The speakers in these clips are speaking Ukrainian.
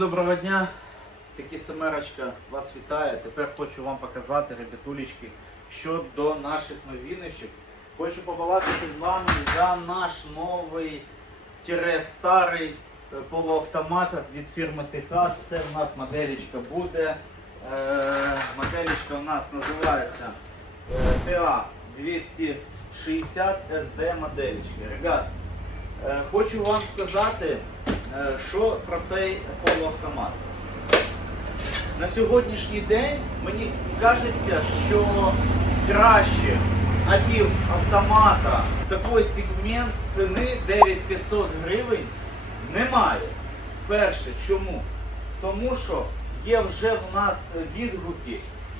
доброго дня. Такі семерочка вас вітає. Тепер хочу вам показати, ребятулечки, що до наших новиночок. Хочу побалакати з вами за наш новий тире старий е, полуавтомат від фірми Техас. Це в нас моделечка буде. Е, моделечка у нас називається е, TA 260 SD моделечки. Ребят, Хочу вам сказати, що про цей полуавтомат. На сьогоднішній день мені кажеться, що краще напів автомата такий сегмент ціни 9500 гривень немає. Перше, чому? Тому що є вже в нас відгуки,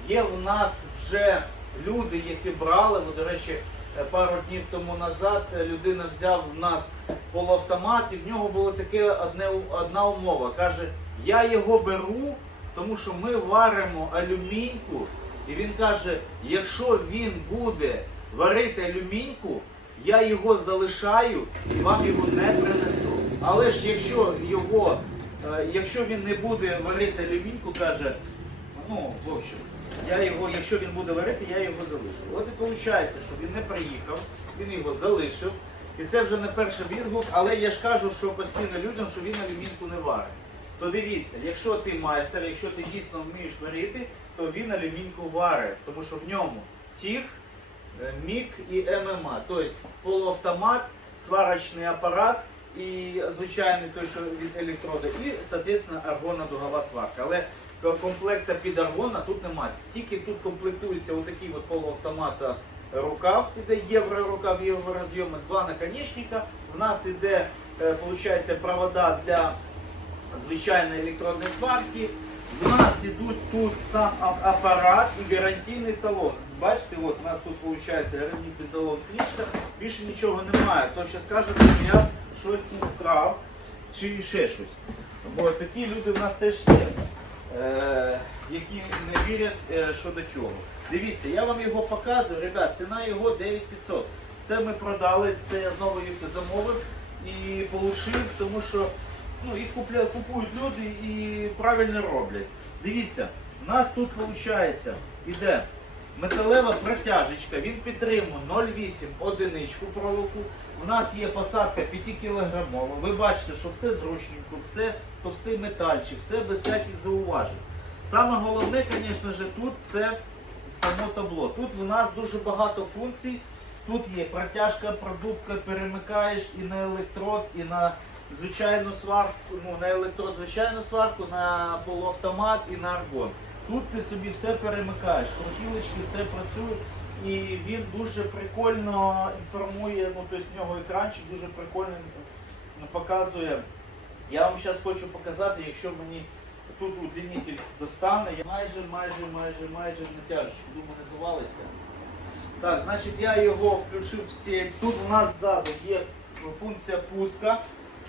є в нас вже люди, які брали, ну, до речі, е, пару днів тому назад е, людина взяв в нас полуавтомат, і в нього було таке одне, одна умова. Каже, я його беру, тому що ми варимо алюміньку, і він каже, якщо він буде варити алюміньку, я його залишаю і вам його не принесу. Але ж якщо його, е, якщо він не буде варити алюміньку, каже, ну, в общем, я його, якщо він буде варити, я його залишу. От і виходить, що він не приїхав, він його залишив. І це вже не перший відгук, але я ж кажу, що постійно людям, що він алюмінку не варить. То дивіться, якщо ти майстер, якщо ти дійсно вмієш варити, то він алюмінку варить, тому що в ньому тіг, е, мік і ММА. Тобто полуавтомат, сварочний апарат і звичайний той, що від електрода, і, соответственно, аргонна дугова сварка. Але комплекта під аргона тут немає. Тільки тут комплектується отакий от полуавтомата рукав, іде євро рукав, євро розйоми, два наконечника. У нас іде, е, получається, провода для звичайної електродної сварки. У нас ідуть тут сам апарат і гарантійний талон. Бачите, от у нас тут виходить гарантійний талон книжка, більше нічого немає. То ще скажете, що я щось вкрав чи ще щось. Бо такі люди в нас теж є, е, які не вірять щодо що до чого. Дивіться, я вам його показую, ребят, ціна його 9500. Це ми продали, це я знову їх замовив і отримав, тому що ну, їх купують люди і правильно роблять. Дивіться, у нас тут виходить, іде металева протяжечка, він підтримує 0,8 одиничку проволоку. У нас є посадка 5 кілограмова. Ви бачите, що все зручненько, все товстий метальчик, все без всяких зауважень. Саме головне, звісно тут це само табло. Тут в нас дуже багато функцій. Тут є протяжка, продувка, перемикаєш і на електрод, і на звичайну сварку, ну на електрод звичайну сварку, на полуавтомат і на аргон. Тут ти собі все перемикаєш, крутілочки, все працює. І він дуже прикольно інформує, ну тобто в нього екранчик дуже прикольно ну, показує. Я вам зараз хочу показати, якщо мені тут удлінитель достане, я майже, майже, майже, майже натяжечку, думаю, не завалиться. Так, значить я його включив в сеть. Тут у нас ззаду є функція пуска.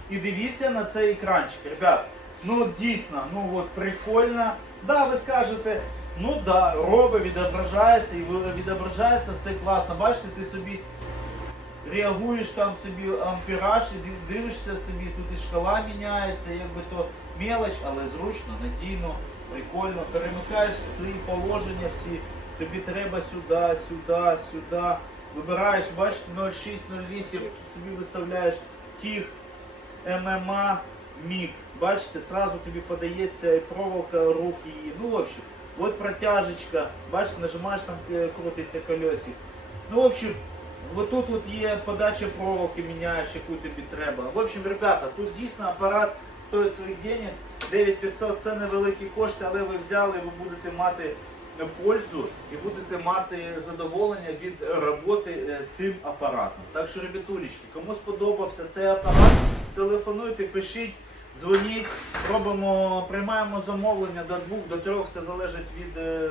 І дивіться на цей екранчик. Ребят, ну дійсно, ну от прикольно. Да, ви скажете, ну да, робить, відображається і відображається все класно. Бачите, ти собі реагуєш там собі ампераж і дивишся собі, тут і шкала міняється, якби то мелоч, але зручно, надійно, прикольно. Перемикаєш свої положення всі, тобі треба сюди, сюди, сюди. Вибираєш, бачите, 0,6, 0,8, собі виставляєш тіг, ММА, міг. Бачите, сразу тобі подається і проволока, рук її. Ну, в общем, от протяжечка, бачите, нажимаєш, там е, крутиться колесик. Ну, в общем, вот тут от є подача проволоки, міняєш, яку тобі треба. В общем, ребята, тут дійсно апарат стоїть своїх денег. 9500 це невеликі кошти, але ви взяли, ви будете мати пользу і будете мати задоволення від роботи е, цим апаратом. Так що, ребятулечки, кому сподобався цей апарат, телефонуйте, пишіть. Дзвоніть, робимо, приймаємо замовлення до двох, до трьох, все залежить від е,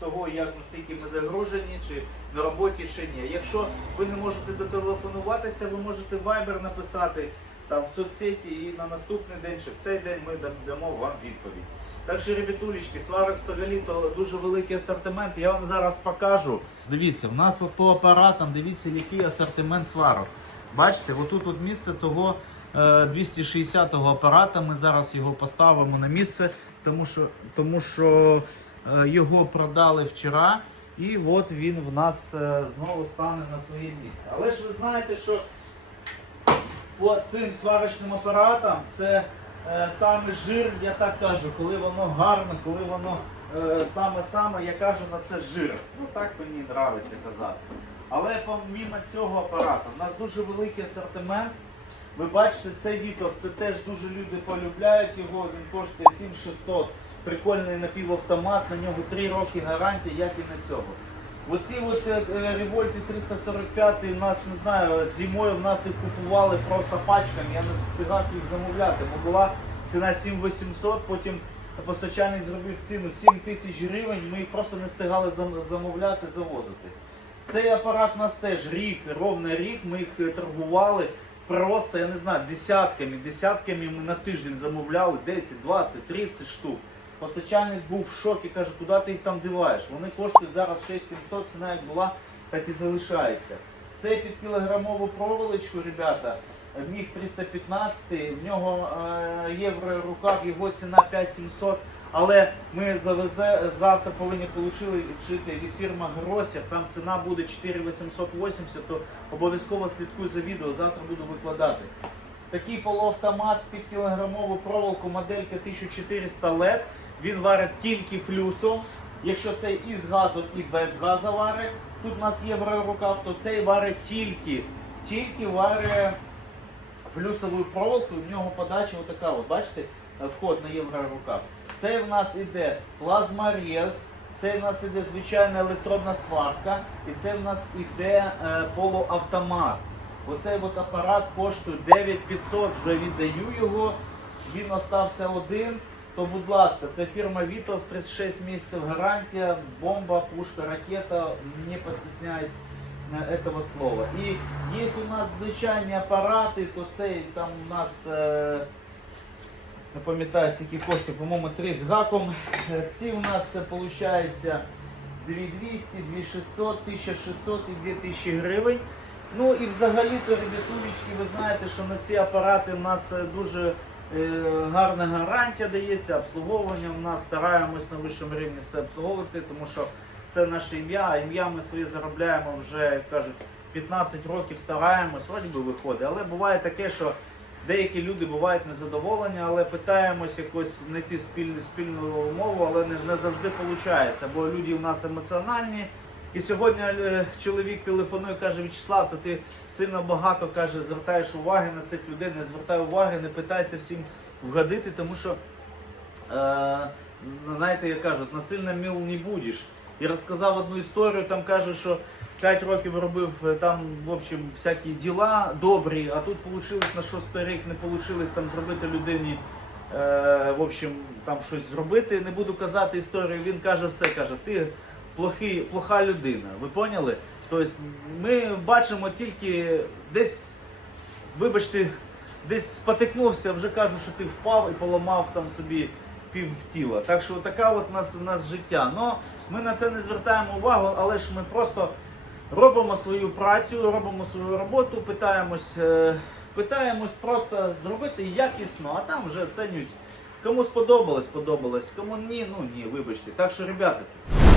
того, як наскільки ми загружені, чи на роботі, чи ні. Якщо ви не можете дотелефонуватися, ви можете вайбер написати там в соцсеті і на наступний день, чи в цей день ми дамо вам відповідь. Так що, ребятулечки, сварок взагалі то дуже великий асортимент. Я вам зараз покажу. Дивіться, в нас по апаратам, дивіться, який асортимент сварок. Бачите, отут от місце того е, 260-го апарата. Ми зараз його поставимо на місце, тому що, тому що е, його продали вчора. І от він в нас е, знову стане на своє місце. Але ж ви знаєте, що по цим сварочним апаратам це е, саме жир, я так кажу, коли воно гарне, коли воно е, саме-саме, я кажу на це жир. Ну так мені подобається казати. Але помімо цього апарату, у нас дуже великий асортимент. Ви бачите, цей Вітос, це теж дуже люди полюбляють його, він коштує 7600. Прикольний напівавтомат, на нього 3 роки гарантії, як і на цього. Оці от е, е, револьти 345 нас не знаю, зимою в нас їх купували просто пачками, я не встигав їх замовляти, бо була ціна 7800, потім постачальник зробив ціну 7 тисяч гривень, ми їх просто не встигали замовляти, завозити. Цей апарат у нас теж рік, ровно рік, ми їх е, торгували просто, я не знаю, десятками, десятками ми на тиждень замовляли 10, 20, 30 штук. Постачальник був в шокі, каже, куди ти їх там диваєш? Вони коштують зараз 6700, ціна як була, так і залишається. Це під кілограмову проволочку, ребята, міг 315, в нього е, євро рукав, його ціна 5700. Але ми завезе, завтра повинні отримати від фірми Гросер, там ціна буде 4880, то обов'язково слідкуй за відео, завтра буду викладати. Такий полуавтомат під кілограмову проволоку, моделька 1400 LED. Він варить тільки флюсом. Якщо це і з газом, і без газу варить, тут у нас єврорукав, то цей варить тільки, тільки варить флюсову проволоку, і в нього подача отака, от, бачите, вход на єврорукав. Це в нас іде плазморез, це в нас іде звичайна електронна сварка, і це в нас іде е, полуавтомат. Оцей от апарат коштує 9500, вже віддаю його, він остався один. То, будь ласка, це фірма Vitos, 36 місяців гарантія, бомба, пушка, ракета, не постесняюсь е, этого слова. І є у нас звичайні апарати, то цей там у нас, е, не пам'ятаю, скільки коштує, по-моєму, 3 з гаком. Е, Ці у нас виходить 2200, 2600, 1600 і 2000 гривень. Ну і взагалі-то, ребятулечки, ви знаєте, що на ці апарати у нас е, дуже е, гарна гарантія дається, обслуговування. У нас стараємось на вищому рівні все обслуговувати, тому що це наше ім'я, а ім'я ми своє заробляємо вже, як кажуть, 15 років стараємось, вроді би виходить. Але буває таке, що деякі люди бувають незадоволені, але питаємось якось знайти спільну, спільну мову, але не, не завжди виходить, бо люди у нас емоціональні. І сьогодні е, чоловік телефонує, каже, В'ячеслав, то ти сильно багато каже, звертаєш уваги на цих людей, не звертай уваги, не питайся всім вгодити, тому що, е, знаєте, як кажуть, насильно мил не будеш. І розказав одну історію, там каже, що 5 років робив е, там, в общем, всякі діла добрі, а тут вийшло на шостий рік, не вийшло там зробити людині. Е, в общем, там щось зробити. Не буду казати історію. Він каже все, каже, ти плохий, плоха людина. Ви поняли? Тобто ми бачимо тільки десь, вибачте, десь спотикнувся, вже кажу, що ти впав і поламав там собі пів тіла. Так що така от у нас, у нас життя. Но ми на це не звертаємо увагу, але ж ми просто робимо свою працю, робимо свою роботу, питаємось, е, питаємось просто зробити якісно, а там вже оцінюють. Кому сподобалось, сподобалось, кому ні, ну ні, вибачте. Так що, ребята,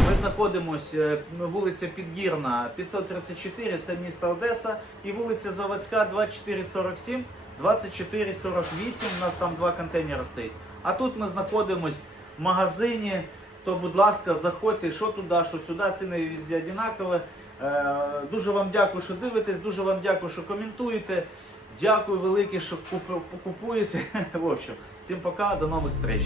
ми знаходимося вулиця Підгірна 534, це місто Одеса, і вулиця Заводська 2447, 2448. У нас там два контейнери стоїть. А тут ми знаходимося в магазині. То, будь ласка, заходьте, що туди, що сюди, ціни везде однакові. Е, Дуже вам дякую, що дивитесь, дуже вам дякую, що коментуєте. Дякую велике, що купуєте. В общем, всім пока, до нових зустріч.